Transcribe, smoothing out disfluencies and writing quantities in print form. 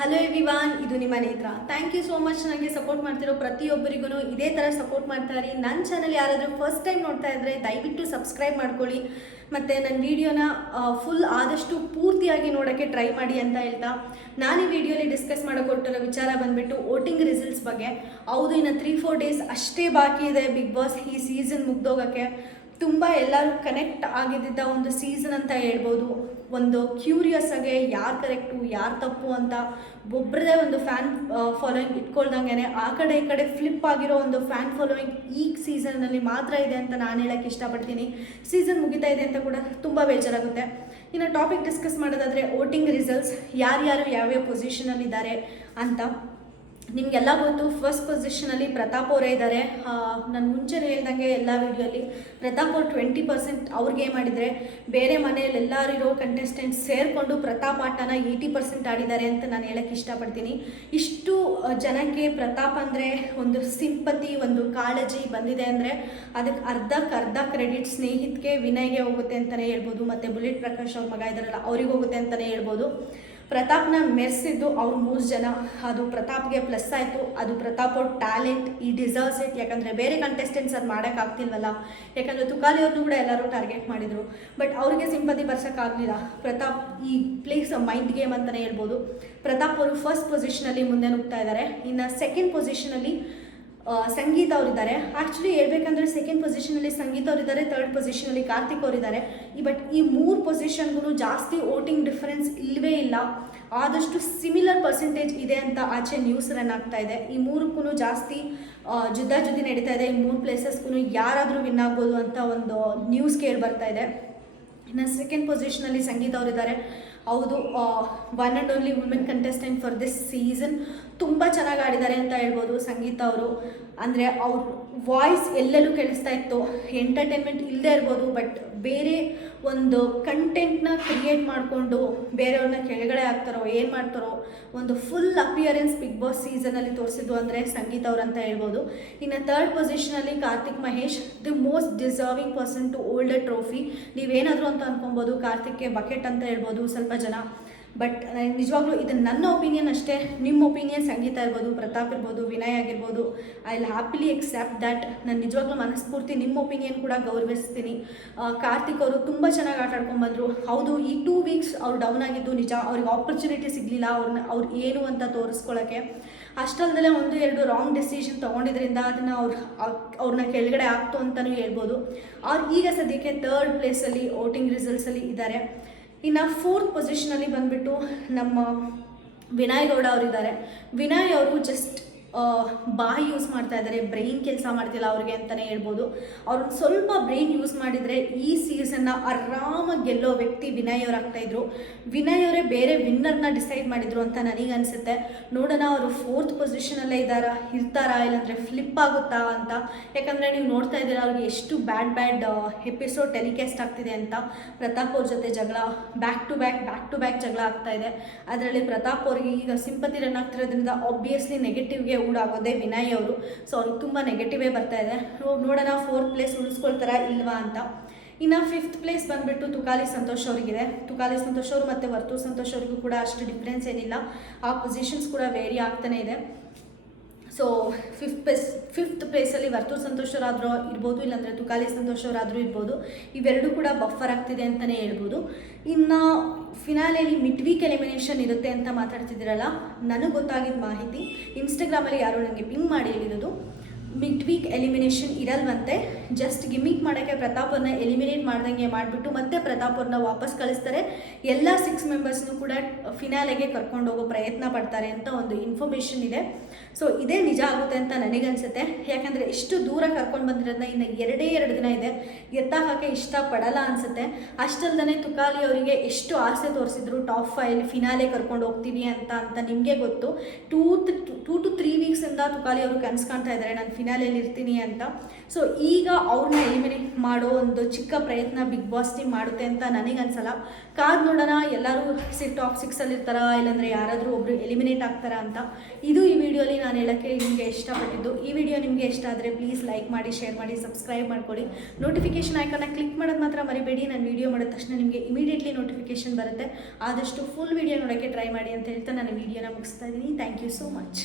Hello everyone, ಇದು ನಿಮ್ಮ ನೇತ್ರ. ಥ್ಯಾಂಕ್ ಯು ಸೋ ಮಚ್ ನನಗೆ ಸಪೋರ್ಟ್ ಮಾಡ್ತಿರೋ ಪ್ರತಿಯೊಬ್ಬರಿಗೂ ಇದೇ ಥರ ಸಪೋರ್ಟ್ ಮಾಡ್ತಾ ಇರಿ. ನನ್ನ ಚಾನಲ್ ಯಾರಾದರೂ ಫಸ್ಟ್ ಟೈಮ್ ನೋಡ್ತಾ ಇದ್ದರೆ ದಯವಿಟ್ಟು ಸಬ್ಸ್ಕ್ರೈಬ್ ಮಾಡ್ಕೊಳ್ಳಿ ಮತ್ತು ನನ್ನ ವೀಡಿಯೋನ ಫುಲ್ ಆದಷ್ಟು ಪೂರ್ತಿಯಾಗಿ ನೋಡೋಕ್ಕೆ ಟ್ರೈ ಮಾಡಿ ಅಂತ ಹೇಳ್ತಾ, ನಾನು ಈ ವಿಡಿಯೋಲಿ ಡಿಸ್ಕಸ್ ಮಾಡೋಕೊಟ್ಟಿರೋ ವಿಚಾರ ಬಂದುಬಿಟ್ಟು ವೋಟಿಂಗ್ ರಿಸಲ್ಟ್ಸ್ ಬಗ್ಗೆ. ಹೌದು, ಇನ್ನು 3-4 ಡೇಸ್ ಅಷ್ಟೇ ಬಾಕಿ ಇದೆ ಬಿಗ್ ಬಾಸ್ ಈ ಸೀಸನ್ ಮುಗ್ದೋಗೋಕ್ಕೆ. ತುಂಬ ಎಲ್ಲರೂ ಕನೆಕ್ಟ್ ಆಗಿದ್ದ ಒಂದು ಸೀಸನ್ ಅಂತ ಹೇಳ್ಬೋದು. ಒಂದು ಕ್ಯೂರಿಯಸ್ ಆಗಿ ಯಾರು ಕರೆಕ್ಟು ಯಾರು ತಪ್ಪು ಅಂತ ಒಬ್ಬರದೇ ಒಂದು ಫ್ಯಾನ್ ಫಾಲೋಯಿಂಗ್ ಇಟ್ಕೊಳ್ದಂಗೆ ಆ ಕಡೆ ಈ ಕಡೆ ಫ್ಲಿಪ್ ಆಗಿರೋ ಒಂದು ಫ್ಯಾನ್ ಫಾಲೋಯಿಂಗ್ ಈ ಸೀಸನ್ನಲ್ಲಿ ಮಾತ್ರ ಇದೆ ಅಂತ ನಾನು ಹೇಳೋಕ್ಕೆ ಇಷ್ಟಪಡ್ತೀನಿ. ಸೀಸನ್ ಮುಗಿತಾ ಇದೆ ಅಂತ ಕೂಡ ತುಂಬ ಬೇಜಾರಾಗುತ್ತೆ. ಇನ್ನು ಟಾಪಿಕ್ ಡಿಸ್ಕಸ್ ಮಾಡೋದಾದರೆ ವೋಟಿಂಗ್ ರಿಸಲ್ಟ್ಸ್, ಯಾರ್ಯಾರು ಯಾವ್ಯಾವ ಪೊಸಿಷನಲ್ಲಿದ್ದಾರೆ ಅಂತ ನಿಮಗೆಲ್ಲ ಗೊತ್ತು. ಫಸ್ಟ್ ಪೊಸಿಷನಲ್ಲಿ ಪ್ರತಾಪ್ ಅವರೇ ಇದ್ದಾರೆ. ನಾನು ಮುಂಚೆ ಹೇಳ್ದಂಗೆ ಎಲ್ಲ ವೀಡಿಯೋಲಿ ಪ್ರತಾಪ್ ಅವ್ರು 20% ಅವ್ರಿಗೆ ಮಾಡಿದರೆ, ಬೇರೆ ಮನೆಯಲ್ಲಿ ಎಲ್ಲರೂ ಇರೋ ಕಂಟೆಸ್ಟೆಂಟ್ಸ್ ಸೇರಿಕೊಂಡು ಪ್ರತಾಪ್ ಆಟನ 80% ಆಡಿದ್ದಾರೆ ಅಂತ ನಾನು ಹೇಳೋಕ್ಕೆ ಇಷ್ಟಪಡ್ತೀನಿ. ಇಷ್ಟು ಜನಕ್ಕೆ ಪ್ರತಾಪ್ ಅಂದರೆ ಒಂದು ಸಿಂಪತಿ, ಒಂದು ಕಾಳಜಿ ಬಂದಿದೆ ಅಂದರೆ ಅದಕ್ಕೆ ಅರ್ಧ ಕ್ರೆಡಿಟ್ ಸ್ನೇಹಿತ್ಗೆ, ವಿನಯ್ಗೆ ಹೋಗುತ್ತೆ ಅಂತಲೇ ಹೇಳ್ಬೋದು. ಮತ್ತು ಬುಲೆಟ್ ಪ್ರಕಾಶ್ ಅವ್ರ ಮಗ ಇದ್ದಾರಲ್ಲ ಅವ್ರಿಗೆ ಹೋಗುತ್ತೆ ಅಂತಲೇ ಹೇಳ್ಬೋದು. ಪ್ರತಾಪ್ನ ಮೆರೆಸಿದ್ದು ಅವ್ರು 3 ಜನ. ಅದು ಪ್ರತಾಪ್ಗೆ ಪ್ಲಸ್ ಆಯಿತು. ಅದು ಪ್ರತಾಪ್ ಅವ್ರ ಟ್ಯಾಲೆಂಟ್, ಈ ಡಿಸರ್ವ್ಸ್ ಇಟ್. ಯಾಕಂದರೆ ಬೇರೆ ಕಂಟೆಸ್ಟೆಂಟ್ಸ್ ಅದು ಮಾಡೋಕ್ಕಾಗ್ತಿಲ್ವಲ್ಲ. ಯಾಕಂದರೆ ತುಕಾಲಿ ಅವ್ರನ್ನೂ ಕೂಡ ಎಲ್ಲರೂ ಟಾರ್ಗೆಟ್ ಮಾಡಿದರು, ಬಟ್ ಅವ್ರಿಗೆ ಸಿಂಪತಿ ಬರ್ಸೋಕ್ಕಾಗಲಿಲ್ಲ. ಪ್ರತಾಪ್ ಈ ಪ್ಲೇಸ್ ಮೈಂಡ್ ಗೇಮ್ ಅಂತಲೇ ಹೇಳ್ಬೋದು. ಪ್ರತಾಪ್ ಅವರು ಫಸ್ಟ್ ಪೊಸಿಷನಲ್ಲಿ ಮುಂದೆ ನುಗ್ತಾ ಇದ್ದಾರೆ. ಇನ್ನು ಸೆಕೆಂಡ್ ಪೊಸಿಷನಲ್ಲಿ ಸಂಗೀತ ಅವರಿದ್ದಾರೆ. ಆ್ಯಕ್ಚುಲಿ ಹೇಳ್ಬೇಕಂದ್ರೆ ಸೆಕೆಂಡ್ ಪೊಸಿಷನಲ್ಲಿ ಸಂಗೀತ ಅವರಿದ್ದಾರೆ, ಥರ್ಡ್ ಪೊಸಿಷನಲ್ಲಿ ಕಾರ್ತಿಕ್ ಅವರಿದ್ದಾರೆ. ಬಟ್ ಈ 3 ಪೊಸಿಷನ್ಗೂ ಜಾಸ್ತಿ ವೋಟಿಂಗ್ ಡಿಫರೆನ್ಸ್ ಇಲ್ಲವೇ ಇಲ್ಲ. ಆದಷ್ಟು ಸಿಮಿಲರ್ ಪರ್ಸೆಂಟೇಜ್ ಇದೆ ಅಂತ ಆಚೆ ನ್ಯೂಸ್ ರನ್ ಆಗ್ತಾ ಇದೆ. ಈ 3ಕ್ಕೂ ಜಾಸ್ತಿ ಜುದ್ದಿ ನಡೀತಾ ಇದೆ. ಈ 3 ಪ್ಲೇಸಸ್ಗೂ ಯಾರಾದರೂ ವಿನ್ ಆಗ್ಬೋದು ಅಂತ ಒಂದು ನ್ಯೂಸ್ ಕೇಳಿ ಬರ್ತಾ ಇದೆ. ಇನ್ನು ಸೆಕೆಂಡ್ ಪೊಸಿಷನಲ್ಲಿ ಸಂಗೀತ ಅವರಿದ್ದಾರೆ. ಹೌದು, one and only women contestant for this season. ತುಂಬ ಚೆನ್ನಾಗಿ ಆಡಿದ್ದಾರೆ ಅಂತ ಹೇಳ್ಬೋದು ಸಂಗೀತ ಅವರು. ಅಂದರೆ ಅವ್ರ ವಾಯ್ಸ್ ಎಲ್ಲೆಲ್ಲೂ ಕೇಳಿಸ್ತಾ ಇತ್ತು. ಎಂಟರ್ಟೈನ್ಮೆಂಟ್ ಇಲ್ಲದೆ ಇರ್ಬೋದು, ಬಟ್ ಬೇರೆ ಒಂದು ಕಂಟೆಂಟ್ನ ಕ್ರಿಯೇಟ್ ಮಾಡಿಕೊಂಡು ಬೇರೆಯವ್ರನ್ನ ಕೆಳಗಡೆ ಹಾಕ್ತಾರೋ ಏನು ಮಾಡ್ತಾರೋ, ಒಂದು ಫುಲ್ ಅಪಿಯರೆನ್ಸ್ ಬಿಗ್ ಬಾಸ್ ಸೀಸನಲ್ಲಿ ತೋರಿಸಿದ್ದು ಅಂದರೆ ಸಂಗೀತ ಅವ್ರು ಅಂತ ಹೇಳ್ಬೋದು. ಇನ್ನು ಥರ್ಡ್ ಪೊಸಿಷನಲ್ಲಿ Karthik Mahesh, the most deserving person to hold a trophy. ನೀವೇನಾದರೂ ಅಂತ ಅಂದ್ಕೊಬೋದು, ಕಾರ್ತಿಕ್ಗೆ ಬಕೆಟ್ ಅಂತ ಹೇಳ್ಬೋದು ಸ್ವಲ್ಪ ಜನ. ಬಟ್ ನಿಜವಾಗ್ಲೂ ಇದು ನನ್ನ ಒಪಿನಿಯನ್ ಅಷ್ಟೇ. ನಿಮ್ಮ ಒಪಿನಿಯನ್ ಸಂಗೀತ ಇರ್ಬೋದು, ಪ್ರತಾಪ್ ಇರ್ಬೋದು, ವಿನಯ್ ಆಗಿರ್ಬೋದು, I will happily accept that. ನಾನು ನಿಜವಾಗ್ಲೂ ಮನಸ್ಫೂರ್ತಿ ನಿಮ್ಮ ಒಪಿನಿಯನ್ ಕೂಡ ಗೌರವಿಸ್ತೀನಿ. ಕಾರ್ತಿಕ್ ಅವರು ತುಂಬ ಚೆನ್ನಾಗಿ ಆಟ ಆಡ್ಕೊಂಡ್ಬಂದರು. ಹೌದು, ಈ 2 ವೀಕ್ಸ್ ಅವ್ರು ಡೌನ್ ಆಗಿದ್ದು ನಿಜ. ಅವ್ರಿಗೆ ಆಪರ್ಚುನಿಟಿ ಸಿಗಲಿಲ್ಲ ಅವ್ರು ಏನು ಅಂತ ತೋರಿಸ್ಕೊಳ್ಳೋಕ್ಕೆ. ಅಷ್ಟಲ್ದಲ್ಲೇ 1-2 ರಾಂಗ್ ಡೆಸಿಷನ್ ತೊಗೊಂಡಿದ್ರಿಂದ ಅದನ್ನು ಅವ್ರನ್ನ ಕೆಳಗಡೆ ಆಗ್ತು ಅಂತಲೂ ಹೇಳ್ಬೋದು. ಅವ್ರು ಈಗ ಸದ್ಯಕ್ಕೆ ಥರ್ಡ್ ಪ್ಲೇಸಲ್ಲಿ ವೋಟಿಂಗ್ ರಿಸಲ್ಟ್ಸಲ್ಲಿ ಇದ್ದಾರೆ. ಇನ್ನು ಫೋರ್ತ್ ಪೊಸಿಷನಲ್ಲಿ ಬಂದುಬಿಟ್ಟು ನಮ್ಮ ವಿನಯ್ ಗೌಡ ಅವರಿದ್ದಾರೆ. ವಿನಯ್ ಅವರು ಜಸ್ಟ್ ಬಾಯಿ ಯೂಸ್ ಮಾಡ್ತಾ ಇದ್ದಾರೆ, ಬ್ರೈನ್ ಕೆಲಸ ಮಾಡ್ತಿಲ್ಲ ಅವ್ರಿಗೆ ಅಂತಲೇ ಹೇಳ್ಬೋದು. ಅವ್ರನ್ನ ಸ್ವಲ್ಪ ಬ್ರೈನ್ ಯೂಸ್ ಮಾಡಿದರೆ ಈ ಸೀಸನ್ನ ಆರಾಮಾಗಿ ಗೆಲ್ಲೋ ವ್ಯಕ್ತಿ ವಿನಯ್ ಅವ್ರು ಆಗ್ತಾಯಿದ್ರು. ವಿನಯ್ ಅವರೇ ಬೇರೆ ವಿನ್ನರ್ನ ಡಿಸೈಡ್ ಮಾಡಿದರು ಅಂತ ನನಗೆ ಅನಿಸುತ್ತೆ. ನೋಡೋಣ ಅವರು ಫೋರ್ತ್ ಪೊಸಿಷನಲ್ಲೇ ಇರ್ತಾರಾ ಇಲ್ಲಾಂದರೆ ಫ್ಲಿಪ್ ಆಗುತ್ತಾ ಅಂತ. ಯಾಕಂದರೆ ನೀವು ನೋಡ್ತಾ ಇದ್ದೀರಾ ಅವ್ರಿಗೆ ಎಷ್ಟು ಬ್ಯಾಡ್ ಎಪಿಸೋಡ್ ಟೆಲಿಕಾಸ್ಟ್ ಆಗ್ತಿದೆ ಅಂತ. ಪ್ರತಾಪ್ ಅವ್ರ ಜೊತೆ ಜಗಳ, ಬ್ಯಾಕ್ ಟು ಬ್ಯಾಕ್ ಜಗಳ ಆಗ್ತಾ ಇದೆ. ಅದರಲ್ಲಿ ಪ್ರತಾಪ್ ಅವ್ರಿಗೆ ಈಗ ಸಿಂಪತಿ ರನ್ ಆಗ್ತಿರೋದ್ರಿಂದ ಆಬ್ವಿಯಸ್ಲಿ ನೆಗೆಟಿವ್ಗೆ ಊಡಾಗೋದೇ ವಿನಯ್ ಅವರು. ಸೊ ಅವ್ರಿಗೆ ತುಂಬ ನೆಗೆಟಿವೇ ಬರ್ತಾ ಇದೆ. ನೋಡೋಣ ಫೋರ್ತ್ ಪ್ಲೇಸ್ ಉಳಿಸ್ಕೊಳ್ತಾರಾ ಇಲ್ವಾ ಅಂತ. ಇನ್ನು ಫಿಫ್ತ್ ಪ್ಲೇಸ್ ಬಂದುಬಿಟ್ಟು ತುಕಾಲಿ ಸಂತೋಷ್ ಅವರಿಗಿದೆ. ತುಕಾಲಿ ಸಂತೋಷ್ ಅವರು ಮತ್ತು ವರ್ತೂರ್ ಸಂತೋಷ್ ಅವರಿಗೂ ಕೂಡ ಅಷ್ಟು ಡಿಫ್ರೆನ್ಸ್ ಏನಿಲ್ಲ. ಆ ಪೊಸಿಷನ್ಸ್ ಕೂಡ ವೇರಿ ಆಗ್ತಾನೆ ಇದೆ. ಸೊ ಫಿಫ್ತ್ ಪ್ಲೇಸಲ್ಲಿ ವರ್ತೂರ್ ಸಂತೋಷ್ ಅವರಾದರೂ ಇರ್ಬೋದು, ಇಲ್ಲಾಂದರೆ ತುಕಾಲಿ ಸಂತೋಷ್ ಅವರಾದರೂ ಇರ್ಬೋದು. ಇವೆರಡೂ ಕೂಡ ಬಫರ್ ಆಗ್ತಿದೆ ಅಂತಲೇ ಹೇಳ್ಬೋದು. ಇನ್ನು ಫಿನಾಲೆಯಲ್ಲಿ ಮಿಡ್ ವೀಕ್ ಎಲಿಮಿನೇಷನ್ ಇರುತ್ತೆ ಅಂತ ಮಾತಾಡ್ತಿದ್ದೀರಲ್ಲ, ನನಗೆ ಗೊತ್ತಾಗಿದ್ದ ಮಾಹಿತಿ ಇನ್ಸ್ಟಾಗ್ರಾಮಲ್ಲಿ ಯಾರೋ ನನಗೆ ಪಿಂಗ್ ಮಾಡಿ ಹೇಳಿರೋದು, ಮಿಡ್ ವೀಕ್ ಎಲಿಮಿನೇಷನ್ ಇರಲ್ವಂತೆ. ಜಸ್ಟ್ ಗಿಮಿಕ್ ಮಾಡೋಕ್ಕೆ ಪ್ರತಾಪನ್ನ ಎಲಿಮಿನೇಟ್ ಮಾಡ್ದಂಗೆ ಮಾಡಿಬಿಟ್ಟು ಮತ್ತೆ ಪ್ರತಾಪವ್ರನ್ನ ವಾಪಸ್ ಕಳಿಸ್ತಾರೆ. ಎಲ್ಲ 6 ಮೆಂಬರ್ಸ್ನೂ ಕೂಡ ಫಿನಾಲೆಗೆ ಕರ್ಕೊಂಡು ಹೋಗೋ ಪ್ರಯತ್ನ ಪಡ್ತಾರೆ ಅಂತ ಒಂದು ಇನ್ಫಾರ್ಮೇಷನ್ ಇದೆ. ಸೊ ಇದೇ ನಿಜ ಆಗುತ್ತೆ ಅಂತ ನನಗನ್ಸುತ್ತೆ. ಯಾಕಂದರೆ ಎಷ್ಟು ದೂರ ಕರ್ಕೊಂಡು ಬಂದಿರೋದನ್ನ ಇನ್ನು 2 ದಿನ ಇದೆ, ಎತ್ತಾಕೋಕ್ಕೆ ಇಷ್ಟಪಡಲ್ಲ ಅನಿಸುತ್ತೆ. ಅಷ್ಟಲ್ದೇ ತುಕಾಲಿ ಅವರಿಗೆ ಎಷ್ಟು ಆಸೆ ತೋರಿಸಿದ್ರು ಟಾಪ್ 5 ಫಿನಾಲೆ ಕರ್ಕೊಂಡು ಹೋಗ್ತೀವಿ ಅಂತ ನಿಮಗೆ ಗೊತ್ತು. 2 to 3 ವೀಕ್ಸಿಂದ ತುಕಾಲಿ ಅವರು ಕನಸು ಕಾಣ್ತಾ ಇದ್ದಾರೆ, ನಾನು ಫಿನಾಲೆಯಲ್ಲಿ ಇರ್ತೀನಿ ಅಂತ. ಸೊ ಈಗ ಅವ್ರನ್ನ ಎಲಿಮಿನೇಟ್ ಮಾಡೋ ಒಂದು ಚಿಕ್ಕ ಪ್ರಯತ್ನ ಬಿಗ್ ಬಾಸ್ ಟೀಮ್ ಮಾಡುತ್ತೆ ಅಂತ ನನಗನ್ಸಲ್ಲ. ಕಾದ್ ನೋಡೋಣ, ಎಲ್ಲರೂ ಟಾಪ್ 6 ಇರ್ತಾರಾ, ಇಲ್ಲಾಂದರೆ ಯಾರಾದರೂ ಒಬ್ಬರು ಎಲಿಮಿನೇಟ್ ಆಗ್ತಾರಾ ಅಂತ. ಇದು ಈ ವಿಡಿಯೋಲಿ ನಾನು ಹೇಳೋಕ್ಕೆ ನಿಮಗೆ ಇಷ್ಟಪಟ್ಟಿದ್ದು. ಈ ವಿಡಿಯೋ ನಿಮಗೆ ಇಷ್ಟ ಆದರೆ ಪ್ಲೀಸ್ ಲೈಕ್ ಮಾಡಿ, ಶೇರ್ ಮಾಡಿ, ಸಬ್ಸ್ಕ್ರೈಬ್ ಮಾಡ್ಕೊಳ್ಳಿ. ನೋಟಿಫಿಕೇಷನ್ ಐಕನ್ನ ಕ್ಲಿಕ್ ಮಾಡೋದು ಮಾತ್ರ ಮರಿಬೇಡಿ. ನಾನು ವಿಡಿಯೋ ಮಾಡಿದ ತಕ್ಷಣ ನಿಮಗೆ ಇಮಿಡಿಯೇಟ್ಲಿ ನೋಟಿಫಿಕೇಷನ್ ಬರುತ್ತೆ. ಆದಷ್ಟು ಫುಲ್ ವಿಡಿಯೋ ನೋಡೋಕ್ಕೆ ಟ್ರೈ ಮಾಡಿ ಅಂತ ಹೇಳ್ತಾ ನಾನು ವಿಡಿಯೋನ ಮುಗಿಸ್ತಾ ಇದ್ದೀನಿ. Thank you so much.